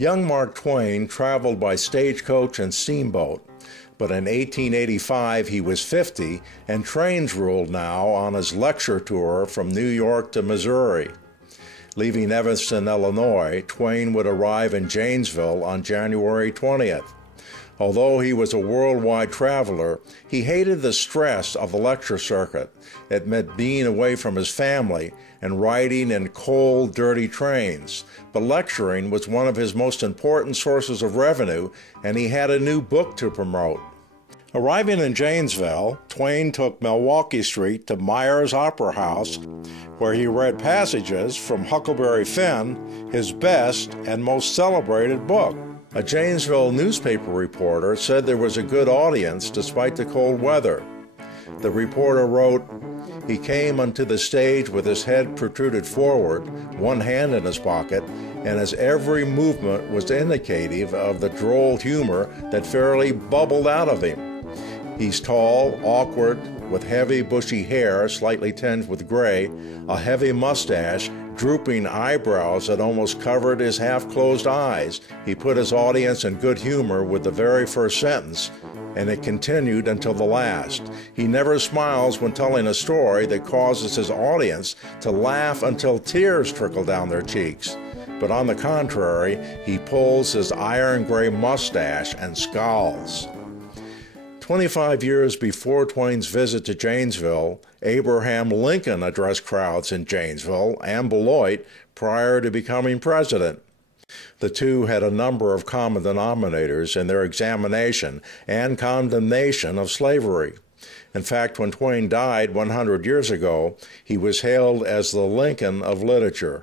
Young Mark Twain traveled by stagecoach and steamboat, but in 1885 he was 50 and trains ruled now on his lecture tour from New York to Missouri. Leaving Evanston, Illinois, Twain would arrive in Janesville on January 20th. Although he was a worldwide traveler, he hated the stress of the lecture circuit. It meant being away from his family and riding in cold, dirty trains. But lecturing was one of his most important sources of revenue, and he had a new book to promote. Arriving in Janesville, Twain took Milwaukee Street to Myers Opera House, where he read passages from Huckleberry Finn, his best and most celebrated book. A Janesville newspaper reporter said there was a good audience despite the cold weather. The reporter wrote, "He came onto the stage with his head protruded forward, one hand in his pocket, and his every movement was indicative of the droll humor that fairly bubbled out of him. He's tall, awkward, with heavy bushy hair slightly tinged with gray, a heavy mustache, drooping eyebrows that almost covered his half-closed eyes. He put his audience in good humor with the very first sentence, and it continued until the last. He never smiles when telling a story that causes his audience to laugh until tears trickle down their cheeks. But on the contrary, he pulls his iron gray mustache and scowls." 25 years before Twain's visit to Janesville, Abraham Lincoln addressed crowds in Janesville and Beloit prior to becoming president. The two had a number of common denominators in their examination and condemnation of slavery. In fact, when Twain died 100 years ago, he was hailed as the Lincoln of literature.